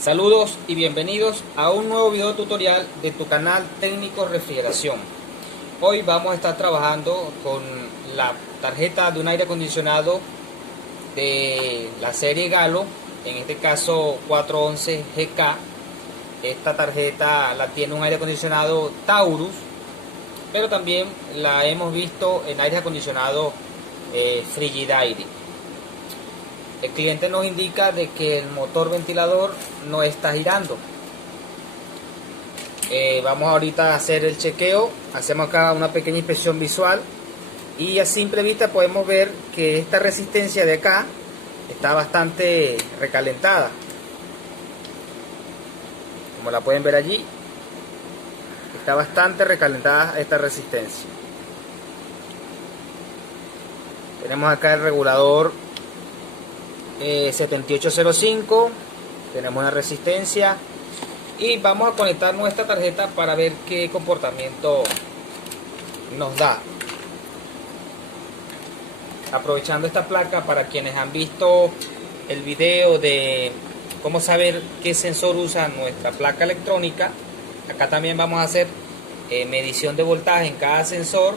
Saludos y bienvenidos a un nuevo video tutorial de tu canal Técnico Refrigeración. Hoy vamos a estar trabajando con la tarjeta de un aire acondicionado de la serie Galo, en este caso 411 GK. Esta tarjeta la tiene un aire acondicionado Taurus, pero también la hemos visto en aire acondicionado Frigidaire. El cliente nos indica de que el motor ventilador no está girando. Vamos ahorita a hacer el chequeo. Hacemos acá una pequeña inspección visual y a simple vista podemos ver que esta resistencia de acá está bastante recalentada, como la pueden ver allí. Está bastante recalentada esta resistencia. Tenemos acá el regulador 7805, tenemos una resistencia y vamos a conectar nuestra tarjeta para ver qué comportamiento nos da. Aprovechando esta placa, para quienes han visto el video de cómo saber qué sensor usa nuestra placa electrónica, acá también vamos a hacer medición de voltaje en cada sensor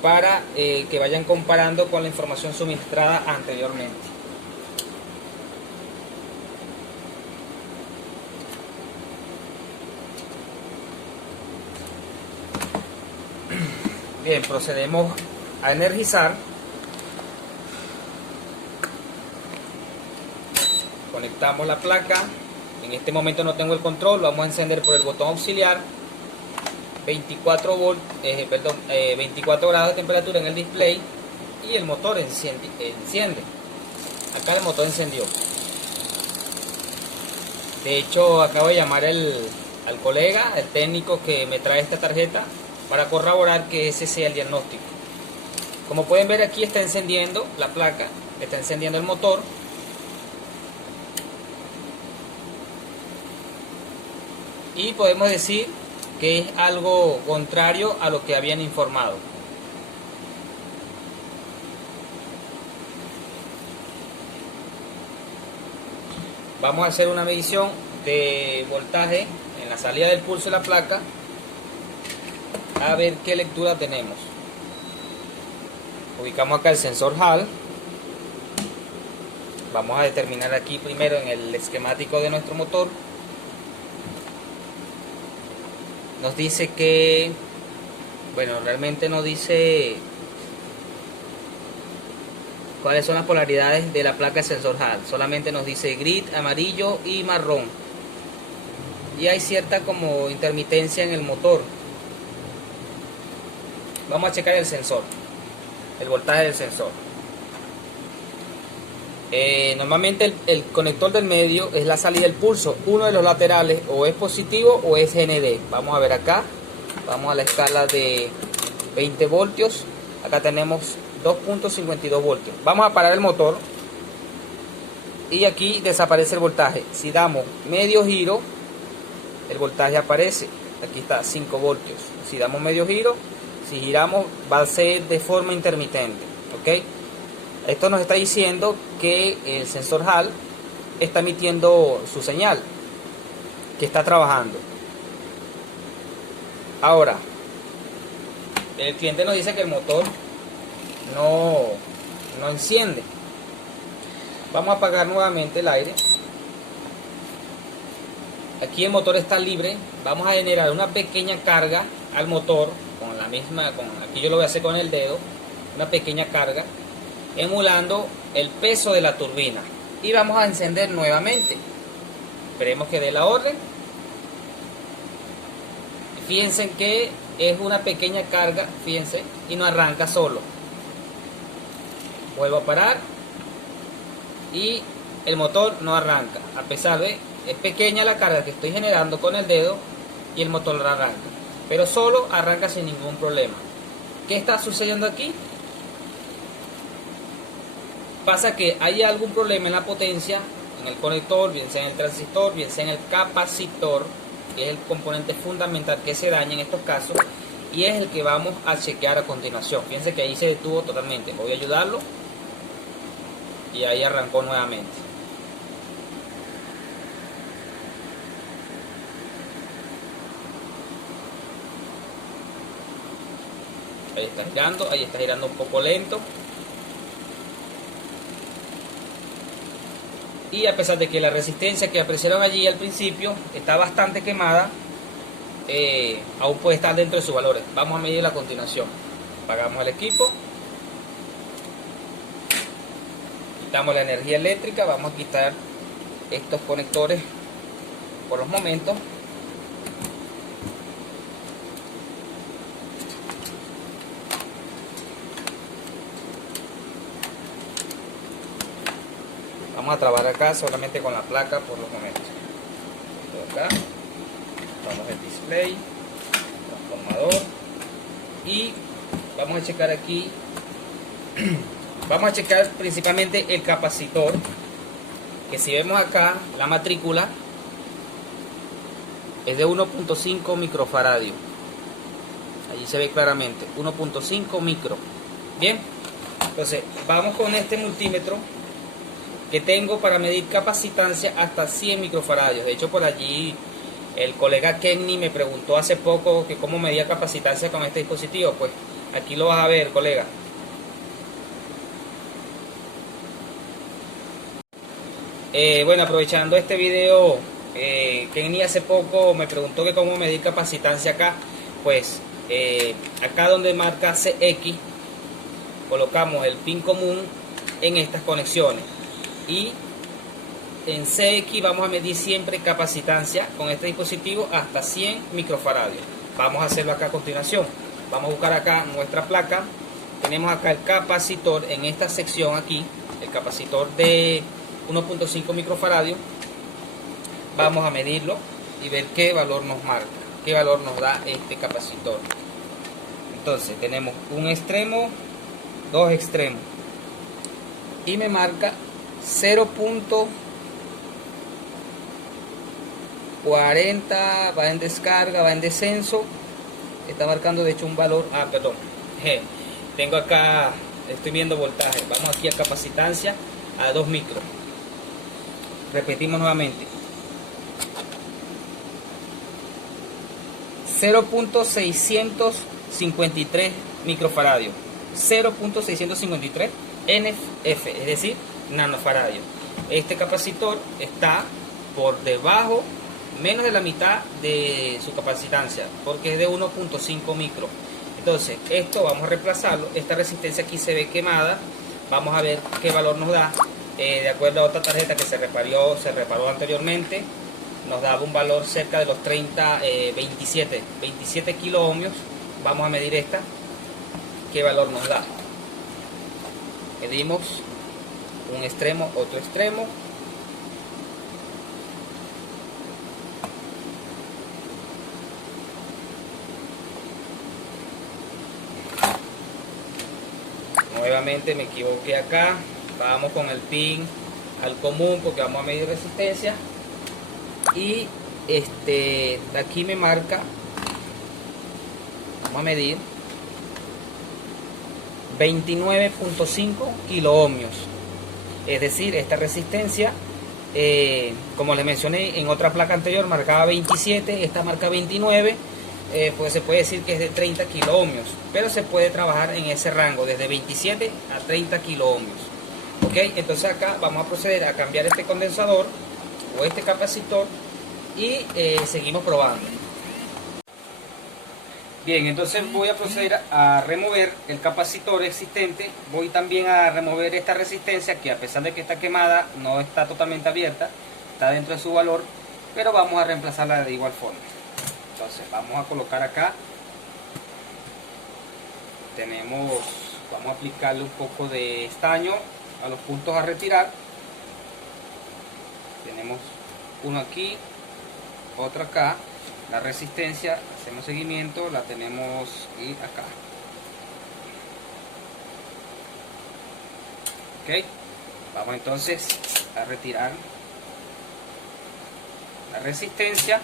para que vayan comparando con la información suministrada anteriormente. Bien, procedemos a energizar. Conectamos la placa. En este momento no tengo el control, lo vamos a encender por el botón auxiliar. 24 grados de temperatura en el display y el motor enciende. Acá el motor encendió. De hecho, acabo de llamar al colega, el técnico que me trae esta tarjeta, para corroborar que ese sea el diagnóstico. Como pueden ver, aquí está encendiendo la placa, está encendiendo el motor. Y podemos decir que es algo contrario a lo que habían informado. Vamos a hacer una medición de voltaje en la salida del pulso de la placa, a ver qué lectura tenemos. Ubicamos acá el sensor Hall. Vamos a determinar aquí primero en el esquemático de nuestro motor. Nos dice que, bueno, realmente no dice cuáles son las polaridades de la placa de sensor Hall. Solamente nos dice grid, amarillo y marrón. Y hay cierta como intermitencia en el motor. Vamos a checar el sensor, el voltaje del sensor. Normalmente el conector del medio es la salida del pulso. Uno de los laterales o es positivo o es GND. Vamos a ver acá. Vamos a la escala de 20 voltios. Acá tenemos 2.52 voltios. Vamos a parar el motor. Y aquí desaparece el voltaje. Si damos medio giro, el voltaje aparece. Aquí está 5 voltios. Si damos medio giro, si giramos, va a ser de forma intermitente. ¿Ok? Esto nos está diciendo que el sensor Hall está emitiendo su señal, que está trabajando. Ahora, el cliente nos dice que el motor no enciende. Vamos a apagar nuevamente el aire. Aquí el motor está libre. Vamos a generar una pequeña carga al motor con la misma, aquí yo lo voy a hacer con el dedo, una pequeña carga, emulando el peso de la turbina, y vamos a encender nuevamente. Esperemos que dé la orden. Fíjense que es una pequeña carga, fíjense, y no arranca solo. Vuelvo a parar y el motor no arranca, a pesar de es pequeña la carga que estoy generando con el dedo, y el motor no arranca, pero solo arranca sin ningún problema. ¿Qué está sucediendo aquí? Pasa que hay algún problema en la potencia, en el conector, bien sea en el transistor, bien sea en el capacitor, que es el componente fundamental que se daña en estos casos, y es el que vamos a chequear a continuación. Fíjense que ahí se detuvo totalmente. Voy a ayudarlo y ahí arrancó nuevamente. ahí está girando un poco lento. Y a pesar de que la resistencia que apreciaron allí al principio está bastante quemada, aún puede estar dentro de sus valores. Vamos a medirla a continuación. Apagamos el equipo, quitamos la energía eléctrica, vamos a quitar estos conectores por los momentos. Vamos a trabajar acá solamente con la placa por los momentos. Acá vamos al display, transformador, y vamos a checar aquí. Vamos a checar principalmente el capacitor, que si vemos acá la matrícula es de 1.5 microfaradios. Allí se ve claramente 1.5 micro. Bien, entonces vamos con este multímetro que tengo para medir capacitancia hasta 100 microfaradios. De hecho, por allí el colega Kenny me preguntó hace poco que cómo medía capacitancia con este dispositivo. Pues aquí lo vas a ver, colega. Bueno, aprovechando este video, Kenny hace poco me preguntó que cómo medir capacitancia acá. Pues acá donde marca CX colocamos el pin común en estas conexiones, y en CX vamos a medir siempre capacitancia con este dispositivo hasta 100 microfaradios. Vamos a hacerlo acá a continuación. Vamos a buscar acá nuestra placa. Tenemos acá el capacitor en esta sección aquí, el capacitor de 1.5 microfaradios. Vamos a medirlo y ver qué valor nos marca, qué valor nos da este capacitor. Entonces tenemos un extremo, dos extremos, y me marca 0.40, va en descarga, va en descenso. Está marcando de hecho un valor, perdón, tengo acá, estoy viendo voltaje. Vamos aquí a capacitancia a 2 micros. Repetimos nuevamente, 0.653 microfaradios, 0.653 NF, es decir, nanofaradios. Este capacitor está por debajo, menos de la mitad de su capacitancia, porque es de 1.5 micro. Entonces esto vamos a reemplazarlo. Esta resistencia aquí se ve quemada. Vamos a ver qué valor nos da. De acuerdo a otra tarjeta que se reparó anteriormente, nos daba un valor cerca de los 27 kilo ohmios. Vamos a medir esta, qué valor nos da. Medimos un extremo, otro extremo. Nuevamente me equivoqué acá. Vamos con el pin al común porque vamos a medir resistencia. Y aquí me marca, vamos a medir 29.5 kilo ohmios. Es decir, esta resistencia, como les mencioné en otra placa anterior, marcaba 27, esta marca 29. Pues se puede decir que es de 30 kilo ohmios, pero se puede trabajar en ese rango desde 27 a 30 kilo ohmios. Ok, entonces acá vamos a proceder a cambiar este condensador o este capacitor y seguimos probando. Bien, entonces voy a proceder a remover el capacitor existente. Voy también a remover esta resistencia que, a pesar de que está quemada, no está totalmente abierta, está dentro de su valor, pero vamos a reemplazarla de igual forma. Entonces vamos a colocar acá, vamos a aplicarle un poco de estaño a los puntos a retirar. Tenemos uno aquí, otro acá. La resistencia, hacemos seguimiento, la tenemos acá. Ok, vamos entonces a retirar la resistencia.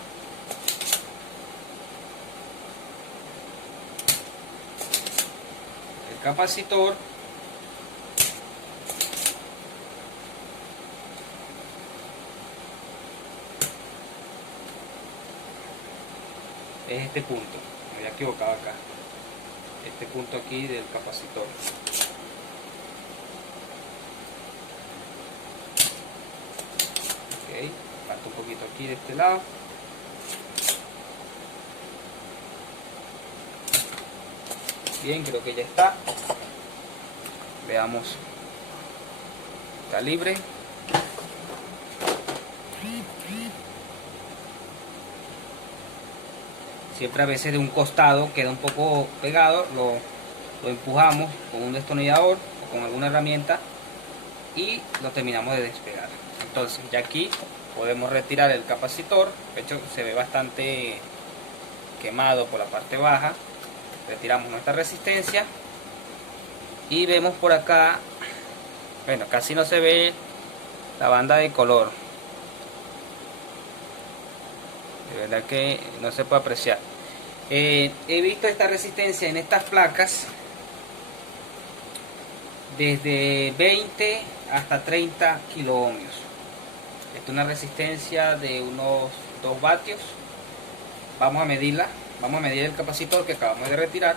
El capacitor. Es este punto, me había equivocado acá. este punto aquí del capacitor. Ok, falta un poquito aquí de este lado. Bien, creo que ya está. Veamos calibre. Siempre a veces de un costado queda un poco pegado, lo empujamos con un destornillador o con alguna herramienta y lo terminamos de despegar. Entonces ya aquí podemos retirar el capacitor. De hecho se ve bastante quemado por la parte baja. Retiramos nuestra resistencia y vemos por acá, bueno, casi no se ve la banda de color, de verdad que no se puede apreciar. He visto esta resistencia en estas placas desde 20 hasta 30 kilo ohmios. Esta es una resistencia de unos 2 vatios. Vamos a medirla, vamos a medir el capacitor que acabamos de retirar.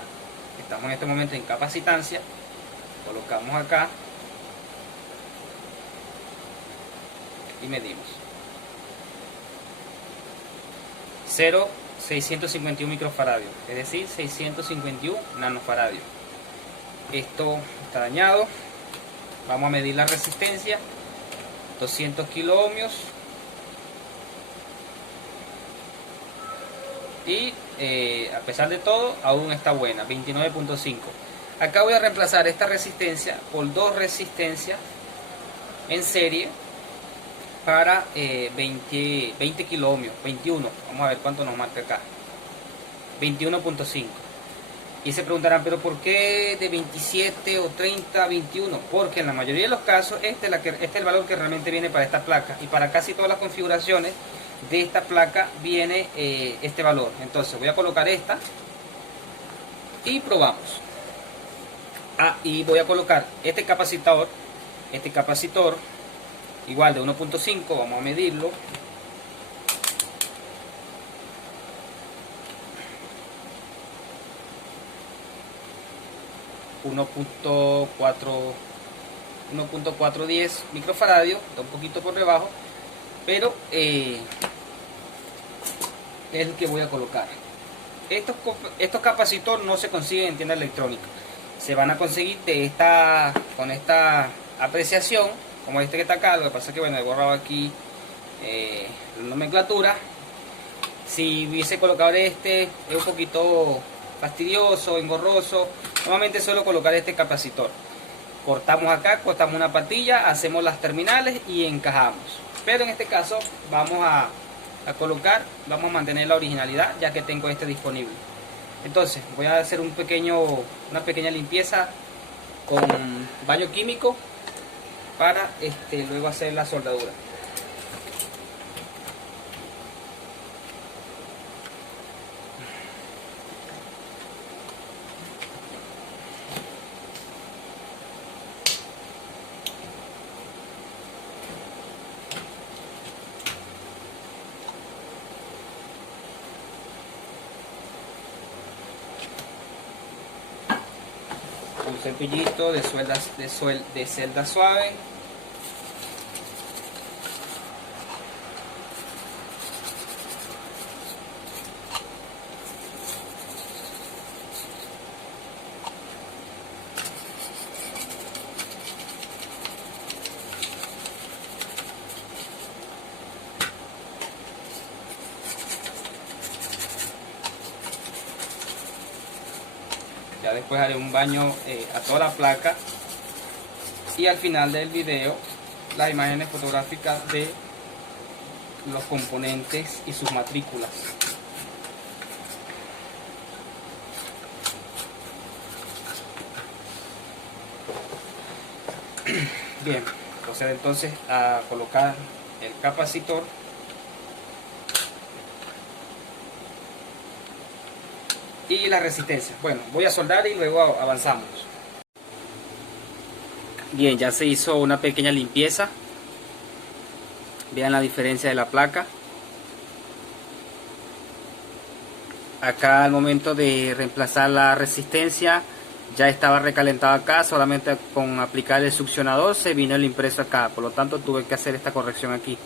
Estamos en este momento en capacitancia. Colocamos acá y medimos 0,651 microfaradios, es decir, 651 nanofaradios. Esto está dañado. Vamos a medir la resistencia, 200 kilo ohmios. Y a pesar de todo aún está buena, 29.5. Acá voy a reemplazar esta resistencia por 2 resistencias en serie para 20 kilo ohmios, 21. Vamos a ver cuánto nos marca acá, 21.5. Y se preguntarán, pero ¿por qué de 27 o 30 a 21? Porque en la mayoría de los casos este es el valor que realmente viene para esta placa, y para casi todas las configuraciones de esta placa viene este valor. Entonces voy a colocar esta y probamos. Y voy a colocar este capacitor igual de 1.5, vamos a medirlo. .410 microfaradios, está un poquito por debajo, pero es el que voy a colocar. Estos capacitores no se consiguen en tienda electrónica, se van a conseguir con esta apreciación, como este que está acá. Lo que pasa es que bueno, he borrado aquí la nomenclatura. Si hubiese colocado este, es un poquito fastidioso, engorroso. Normalmente suelo colocar este capacitor. Cortamos acá, cortamos una patilla, hacemos las terminales y encajamos. Pero en este caso vamos a vamos a mantener la originalidad, ya que tengo este disponible. Entonces voy a hacer una pequeña limpieza con baño químico para luego hacer la soldadura. Un cepillito de celda suave. Ya después haré un baño a toda la placa, y al final del video las imágenes fotográficas de los componentes y sus matrículas. Bien, proceder entonces a colocar el capacitor. Y la resistencia. Bueno, voy a soldar y luego avanzamos. Bien, ya se hizo una pequeña limpieza. Vean la diferencia de la placa. Acá al momento de reemplazar la resistencia ya estaba recalentado acá, solamente con aplicar el succionador se vino el impreso acá, por lo tanto tuve que hacer esta corrección aquí.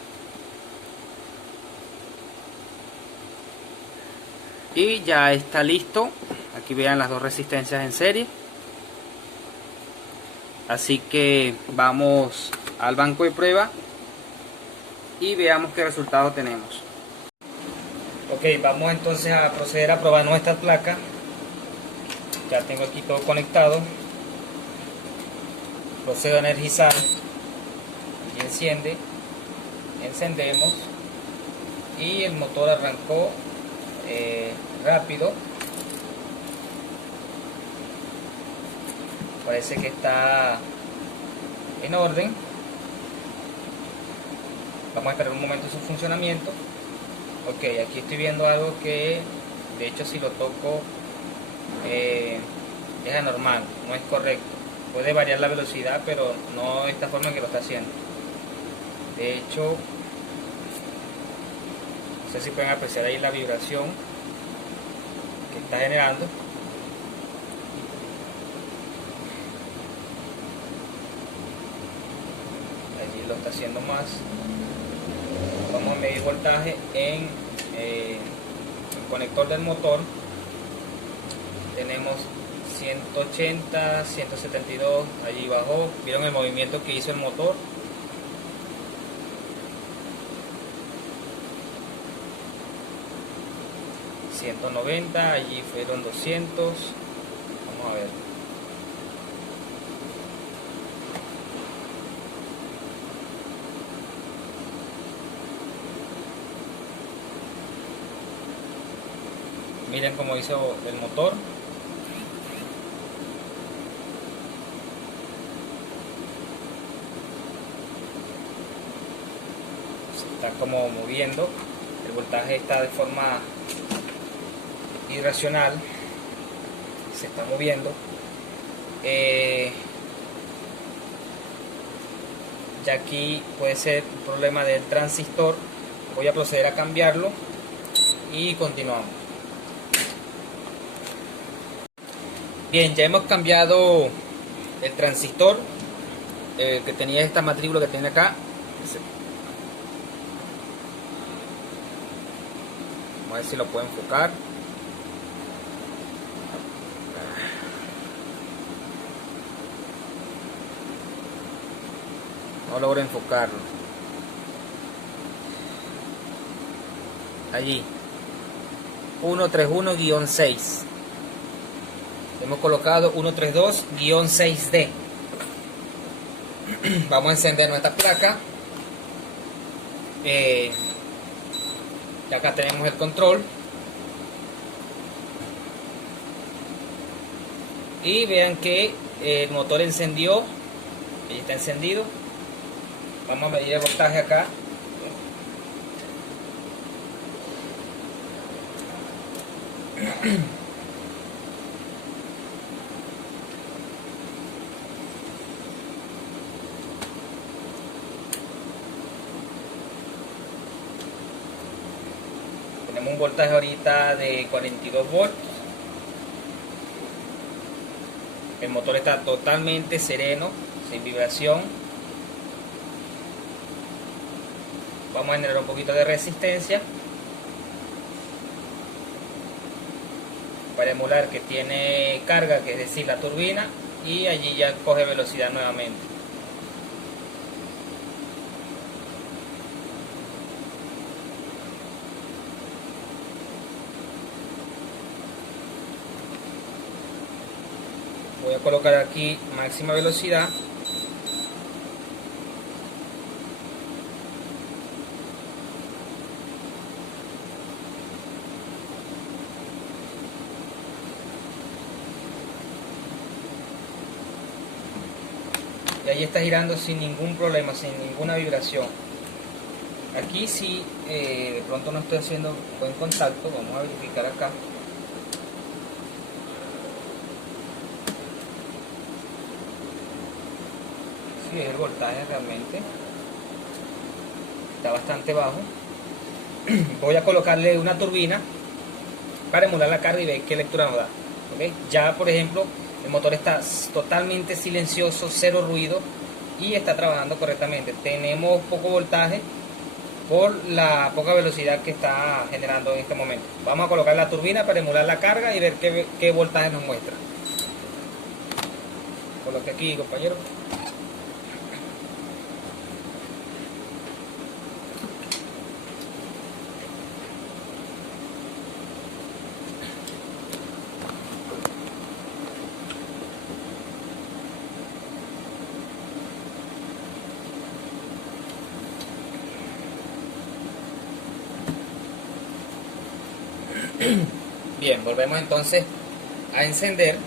Y ya está listo. Aquí vean las dos resistencias en serie. Así que vamos al banco de prueba y veamos qué resultado tenemos. Ok, vamos entonces a proceder a probar nuestra placa. Ya tengo aquí todo conectado. Procedo a energizar y enciende. Encendemos y el motor arrancó rápido. Parece que está en orden. Vamos a esperar un momento su funcionamiento. Ok, aquí estoy viendo algo que de hecho si lo toco es anormal, no es correcto. Puede variar la velocidad, pero no de esta forma que lo está haciendo. De hecho, no sé si pueden apreciar ahí la vibración que está generando. Allí lo está haciendo más. Vamos a medir voltaje en el conector del motor. Tenemos 180, 172, allí bajó. Vieron el movimiento que hizo el motor. $190, allí fueron 200. Vamos a ver. Miren cómo hizo el motor. Se está como moviendo. El voltaje está de forma irracional. Se está moviendo. Ya aquí puede ser un problema del transistor. Voy a proceder a cambiarlo y continuamos. Bien, ya hemos cambiado el transistor que tenía esta matrícula que tiene acá. Vamos a ver si lo puedo enfocar. No logro enfocarlo. Allí 131-6. Hemos colocado 132-6D. Vamos a encender nuestra placa. Y acá tenemos el control. Y vean que el motor encendió. Y está encendido. Vamos a medir el voltaje acá. Tenemos un voltaje ahorita de 42 volts. El motor está totalmente sereno, sin vibración. Vamos a generar un poquito de resistencia para emular que tiene carga, que es decir, la turbina, y allí ya coge velocidad nuevamente. Voy a colocar aquí máxima velocidad. Y ahí está girando sin ningún problema, sin ninguna vibración. Aquí sí, de pronto no estoy haciendo buen contacto. Vamos a verificar acá. Sí, el voltaje realmente está bastante bajo. Voy a colocarle una turbina para emular la carga y ver qué lectura nos da. ¿Okay? Ya por ejemplo el motor está totalmente silencioso, cero ruido y está trabajando correctamente. Tenemos poco voltaje por la poca velocidad que está generando en este momento. Vamos a colocar la turbina para emular la carga y ver qué voltaje nos muestra. Coloque aquí, compañero. Bien, volvemos entonces a encender.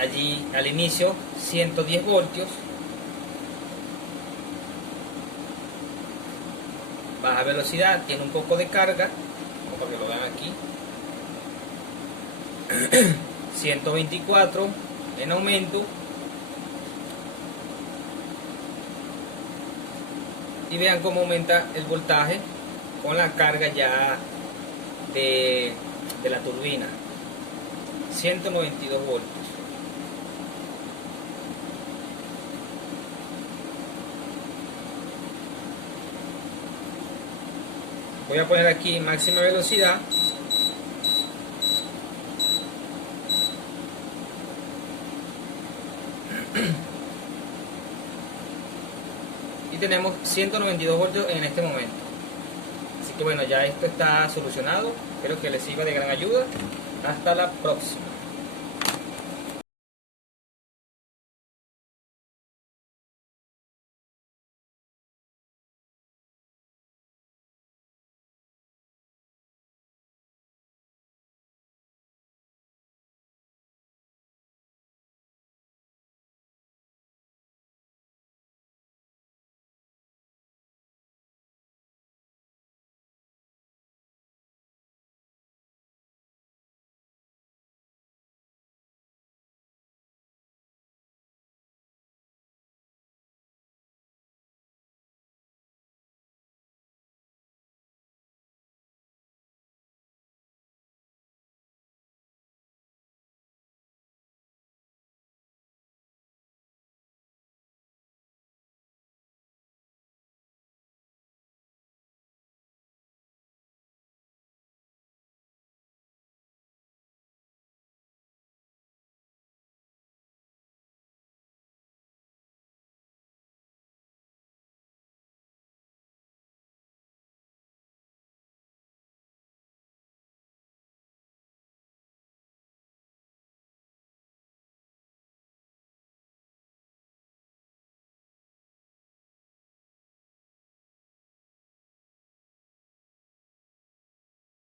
Allí al inicio 110 voltios, baja velocidad, tiene un poco de carga, como para que lo vean aquí. 124 en aumento. Y vean cómo aumenta el voltaje con la carga ya de la turbina. 192 voltios. Voy a poner aquí máxima velocidad. Y tenemos 192 voltios en este momento. Así que bueno, ya esto está solucionado. Espero que les sirva de gran ayuda. Hasta la próxima.